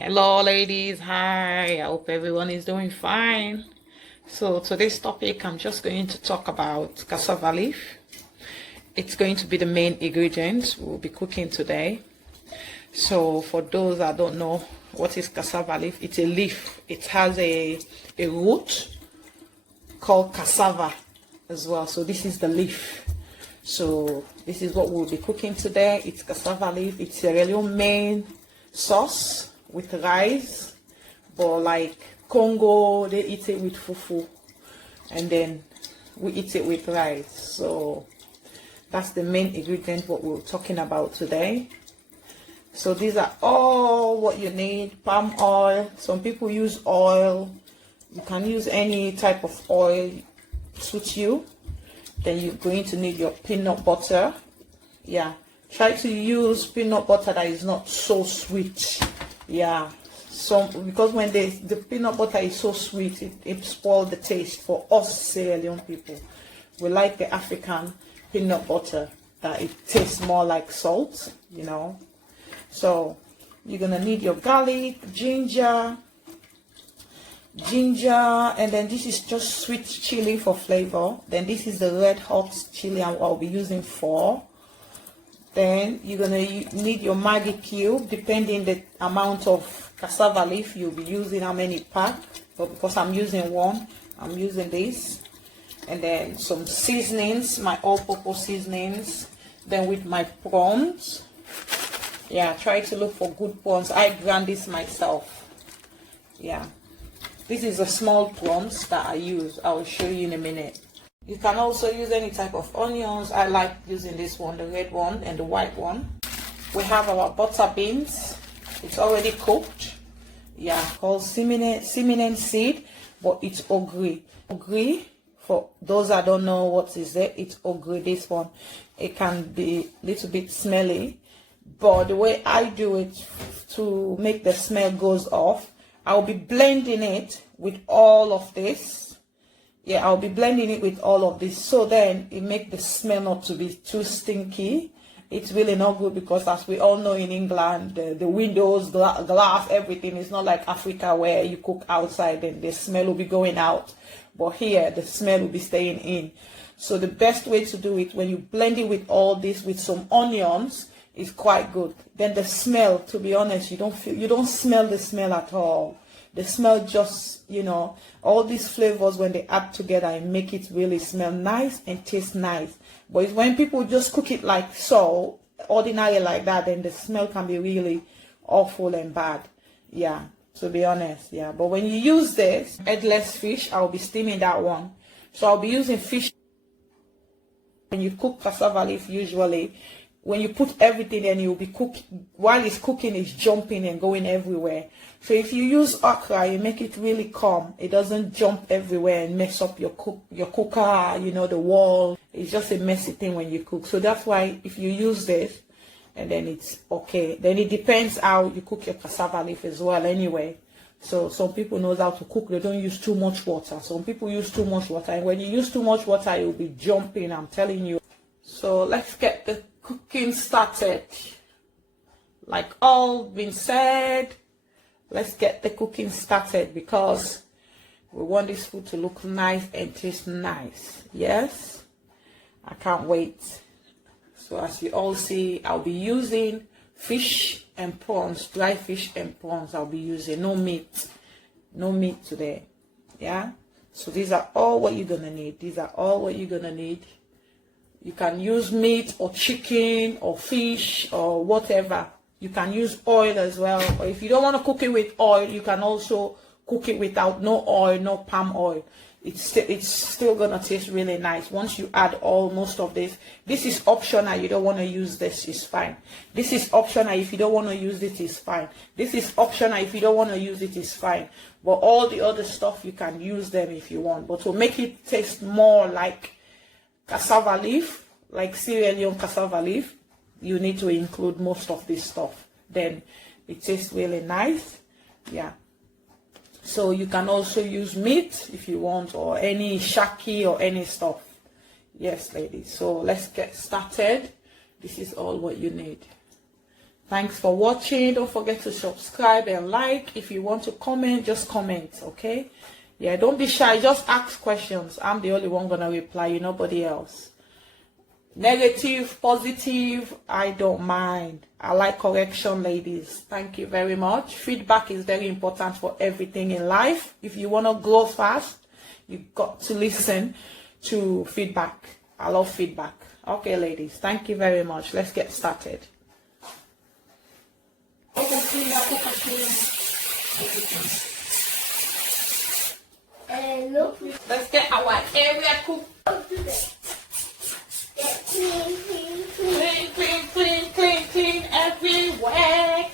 Hello ladies, hi, I hope everyone is doing fine. So today's topic, I'm just going to talk about cassava leaf. It's going to be the main ingredient we'll be cooking today. So for those that don't know what is cassava leaf, it's a leaf. It has a root called cassava as well. So this is the leaf. So this is what we'll be cooking today. It's cassava leaf. It's Sierra Leone main sauce with rice, but like Congo, they eat it with fufu, and then we eat it with rice. So that's the main ingredient what we're talking about today. So these are all what you need. Palm oil, some people use oil, you can use any type of oil suit you. Then you're going to need your peanut butter. Yeah, try to use peanut butter that is not so sweet. Yeah, because when the peanut butter is so sweet, it spoils the taste for us Sierra Leone people. We like the African peanut butter that it tastes more like salt, you know. So you're gonna need your garlic, ginger, and then this is just sweet chili for flavor. Then this is the red hot chili I'll be using for. Then you're gonna need your Maggie cube, depending the amount of cassava leaf you'll be using, how many pack. But because I'm using one, I'm using this. And then some seasonings, my all-purpose seasonings. Then with my prawns, yeah, try to look for good prawns. I grind this myself. Yeah, this is a small prawns that I use. I will show you in a minute. You can also use any type of onions. I like using this one, the red one and the white one. We have our butter beans. It's already cooked. Yeah, called cinnamon seed, but it's ogiri. Ogiri, for those that don't know what is it, it's ogiri, this one. It can be a little bit smelly, but the way I do it to make the smell goes off, I'll be blending it with all of this. Yeah, I'll be blending it with all of this, so then it makes the smell not to be too stinky. It's really not good because, as we all know, in England, the windows, glass, everything is not like Africa where you cook outside and the smell will be going out. But here, the smell will be staying in. So the best way to do it, when you blend it with all this, with some onions, is quite good. Then the smell, to be honest, you don't smell the smell at all. The smell just, you know, all these flavors, when they add together and make it really smell nice and taste nice. But it's when people just cook it like so, ordinary like that, then the smell can be really awful and bad. Yeah, to be honest, yeah. But when you use this headless fish, I'll be steaming that one. So I'll be using fish. When you cook cassava leaf, usually, when you put everything in, you'll be cooking, while it's cooking, it's jumping and going everywhere. So if you use OKRA, you make it really calm. It doesn't jump everywhere and mess up your cooker, you know, the wall. It's just a messy thing when you cook. So that's why if you use this, and then it's okay. Then it depends how you cook your cassava leaf as well anyway. So some people know how to cook. They don't use too much water. Some people use too much water. And when you use too much water, you'll be jumping, I'm telling you. So let's get the cooking started. Like all been said, let's get the cooking started because we want this food to look nice and taste nice. Yes, I can't wait. So as you all see, I'll be using fish and prawns, dry fish and prawns. I'll be using no meat today. Yeah, so these are all what you're gonna need. These are all what you're gonna need. You can use meat or chicken or fish or whatever. You can use oil as well. Or if you don't want to cook it with oil, you can also cook it without no oil, no palm oil. It's still gonna taste really nice once you add most of this. This is optional. You don't want to use this, is fine. This is optional. If you don't want to use it, is fine. This is optional. If you don't want to use it, is fine. But all the other stuff, you can use them if you want. But to make it taste more like cassava leaf, like Sierra Leone cassava leaf, you need to include most of this stuff. Then it tastes really nice. Yeah. So you can also use meat if you want, or any shaki or any stuff. Yes, ladies. So let's get started. This is all what you need. Thanks for watching. Don't forget to subscribe and like. If you want to comment, just comment, okay? Yeah, don't be shy. Just ask questions. I'm the only one gonna reply you, nobody else. Negative, positive, I don't mind. I like correction, ladies. Thank you very much. Feedback is very important for everything in life. If you want to grow fast, you've got to listen to feedback. I love feedback. Okay, ladies, thank you very much. Let's get started. Let's get our area cooked. Clean, everywhere.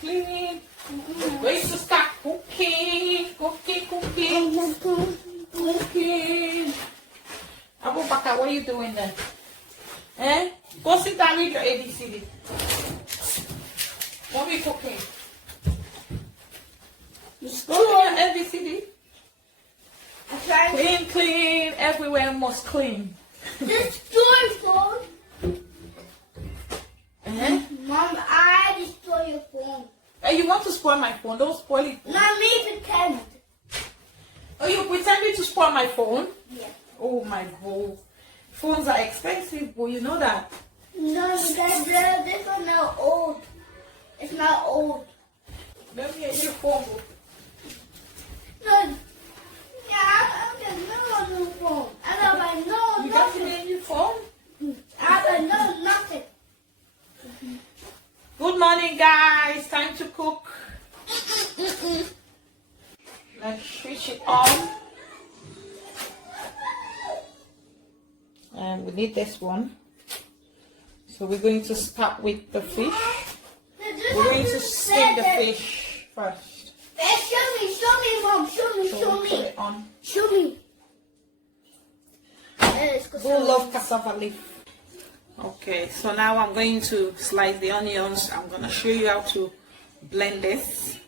Clean. We're going to start cooking. Abu Bakar, what are you doing there? Eh? Go sit down with your ABCD. What are we cooking? Go with your ABCD. Clean, everywhere must clean. Destroy phone. Mom, I destroy your phone. Hey, you want to spoil my phone? Don't spoil it. Not me pretend. Oh, you pretending to spoil my phone? Yeah. Oh my God. Phones are expensive, boy. You know that. No, this one now old. It's not old. Let me get your phone. No. Yeah, I'm getting no new phone. I don't buy no You got nothing. a new phone? I buy no nothing. Good morning, guys. Time to cook. Let's switch it on. And we need this one. So we're going to start with the fish. We're going to steam the fish first. Show me, Mom. Show Put me. it on. Show me. Who love cassava leaf? Okay, so now I'm going to slice the onions. I'm going to show you how to blend this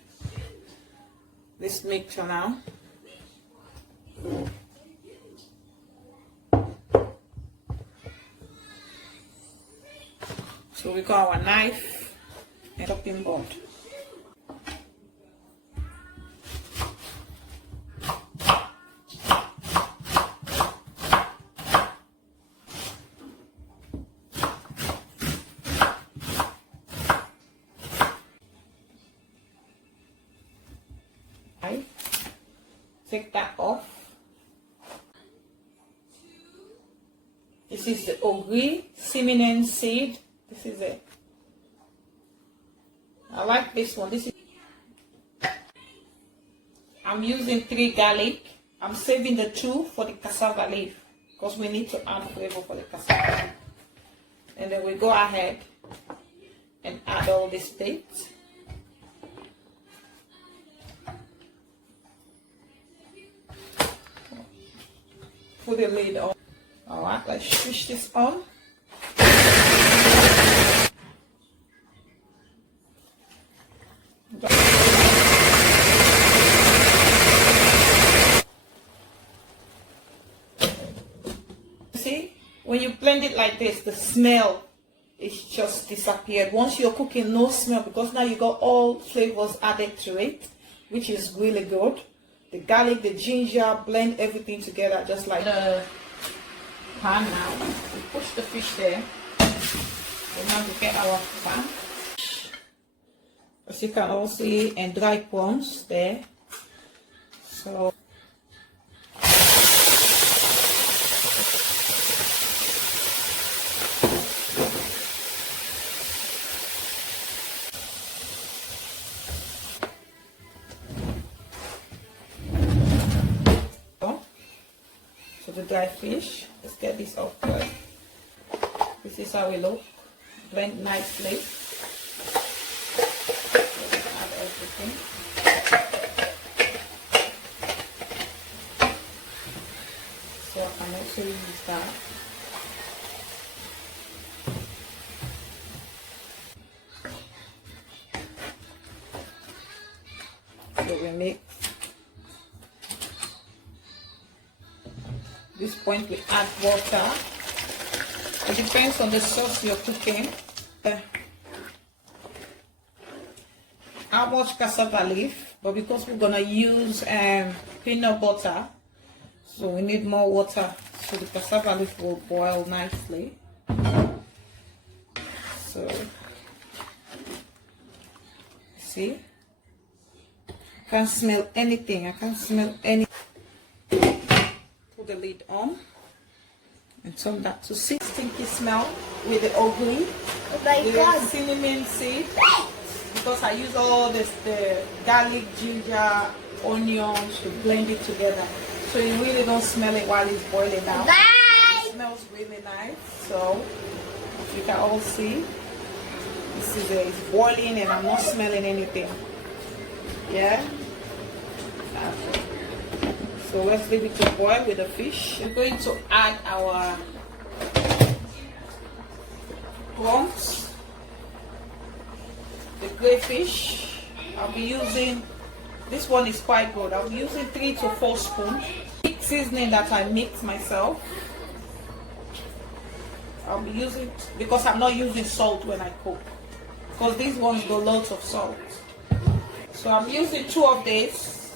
mixture now. So we got our knife and chopping board. Take that off. This is the Ogiri cinnamon seed. This is it. I like this one. I'm using 3 garlic. I'm saving the 2 for the cassava leaf because we need to add flavor for the cassava leaf. And then we go ahead and add all these dates. Put the lid on. Alright, let's switch this on. See, when you blend it like this, the smell is just disappeared. Once you're cooking, no smell, because now you got all flavors added to it, which is really good. The garlic, the ginger, blend everything together just like the pan now. We push the fish there. So now we get our pan. As you can all see, and dry prawns there. So the dry fish. Let's get this off first. This is how we look. Blend nicely. Add everything. So I can also use that. So we mix. This point we add water. It depends on the sauce you're cooking. how much cassava leaf, but because we're gonna use peanut butter, so we need more water so the cassava leaf will boil nicely. So see, I can't smell anything. I can't smell anything. Put the lid on and turn that to see stinky smell with the ogiri, the cinnamon seed, because I use all this, the garlic, ginger, onions to blend it together, so you really don't smell it while it's boiling down. It smells really nice. So as you can all see, this is it's boiling and I'm not smelling anything. Yeah. So let's leave it to boil with the fish. We're going to add our prawns, the crayfish. I'll be using, this one is quite good. I'll be using 3 to 4 spoons. Seasoning that I mix myself. I'll be using, because I'm not using salt when I cook, because these ones got lots of salt. So I'm using 2 of these.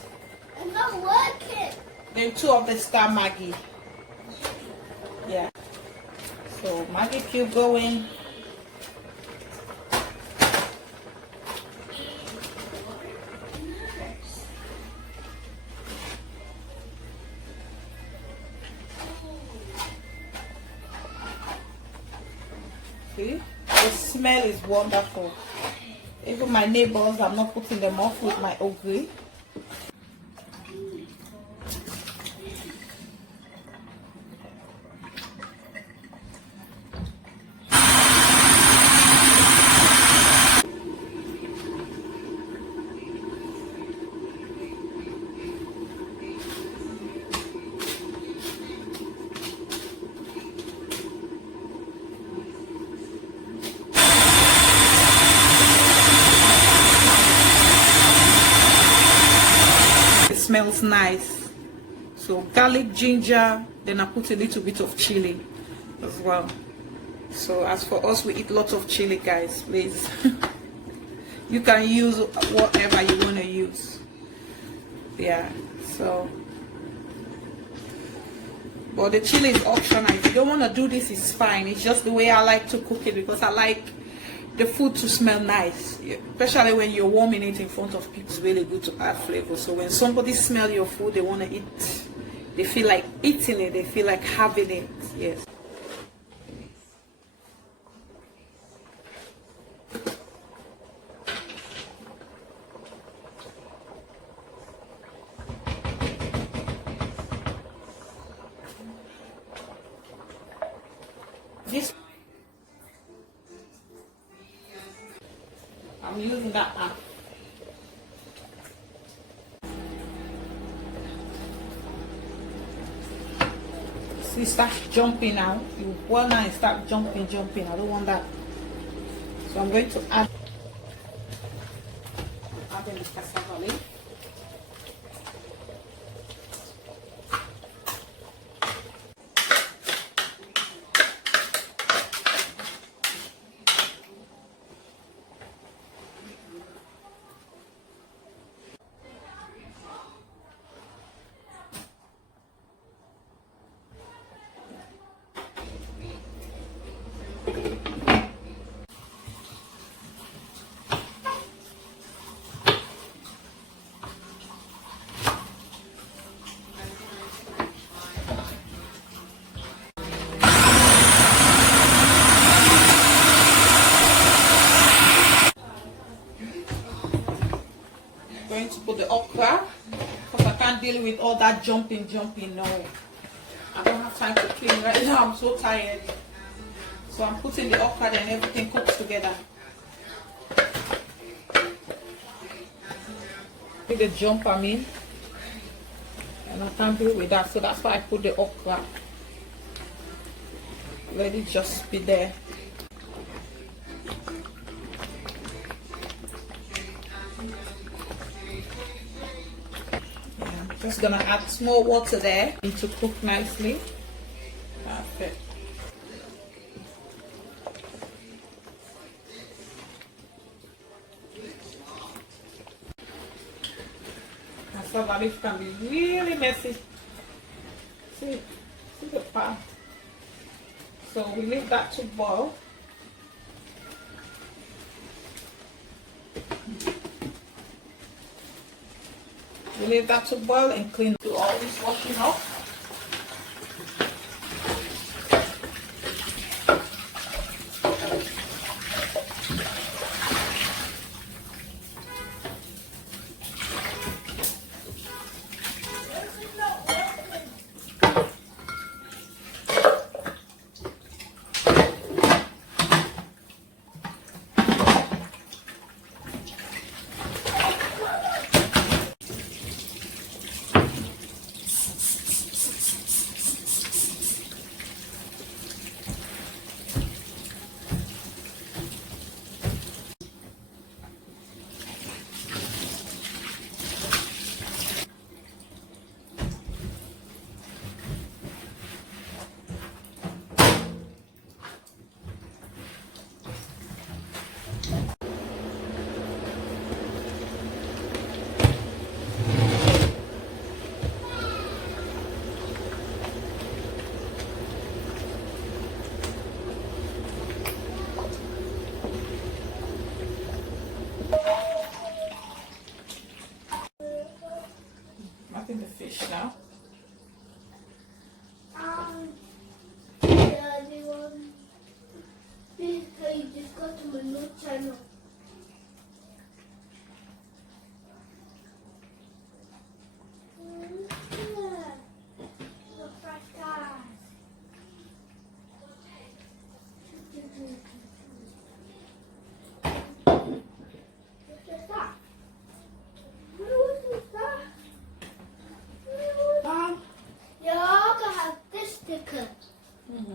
It's not working. Then 2 of the star Maggie. Yeah. So Maggie cube going. See? The smell is wonderful. Even my neighbors, I'm not putting them off with my ogiri. Smells nice. So garlic, ginger, then I put a little bit of chili as well. So as for us, we eat lots of chili, guys. Please, you can use whatever you want to use. Yeah. So, but the chili is optional. If you don't want to do this, it's fine. It's just the way I like to cook it, because I like the food to smell nice, especially when you're warming it in front of people. It's really good to add flavor. So when somebody smells your food, they want to eat. They feel like eating it. They feel like having it. Yes. This. I'm using that app. See, start jumping now. You boil now and start jumping. I don't want that. So I'm going to add in the cassava leaf. Going to put the okra, because I can't deal with all that jumping. No, I don't have time to clean right now. I'm so tired. So I'm putting the okra, then everything cooks together. Put the jump in, and I can't deal with that. So that's why I put the okra. Let it just be there. Just gonna add small water there and to cook nicely. Perfect. cassava leaf can be really messy. See the part. So we leave that to boil. We leave that to boil and clean. Do all this washing off. In the fish now. Yeah, everyone. Please, can you just go to my new channel?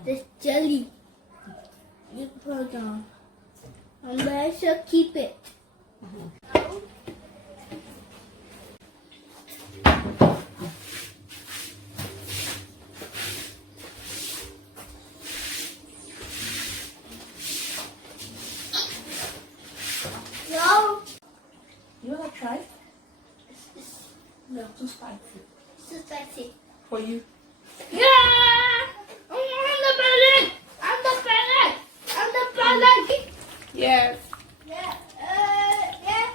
This jelly. You put on. And I shall keep it. No. You wanna try? No. Too spicy. It's too spicy. For you. Yeah! I'm the pellet! Yes. Yeah. Yeah.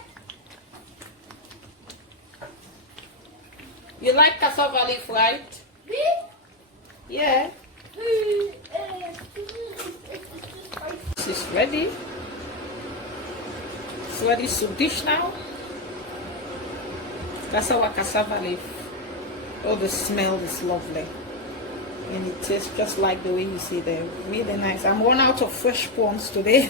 You like cassava leaf, right? Me? Yeah. This is ready. It's ready to dish now. That's our cassava leaf. Oh, the smell is lovely. And it tastes just like the way you see there. Really nice. I'm run out of fresh prawns today.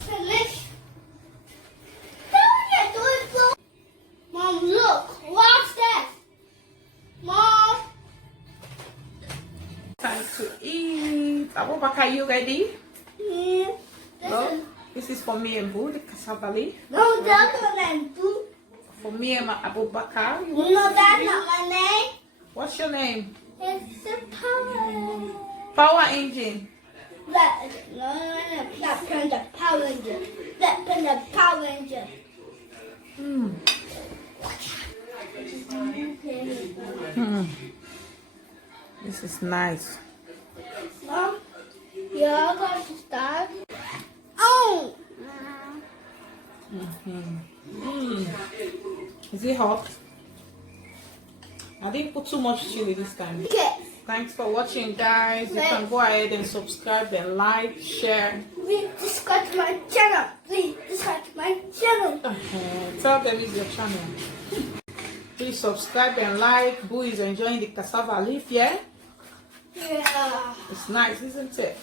Finish. Mom, look. Watch this. Mom. Time to eat. Abubakar, you ready? Yeah. No? This is for me and Boo, the cassava leaf. No, that's not my name. For me and my Abubakar. No, that's not my name. What's your name? It's the power. Power engine. That, no, that's from the Power Ranger. That's from the Power Ranger. This is nice. Mom, you're going to start. Oh! Is it hot? I didn't put too much chili this time. Okay. Thanks for watching, guys. You can go ahead and subscribe and like, share. Please subscribe to my channel. Please subscribe to my channel. Tell them it's your channel. Please subscribe and like. Boo is enjoying the cassava leaf, yeah? Yeah. It's nice, isn't it?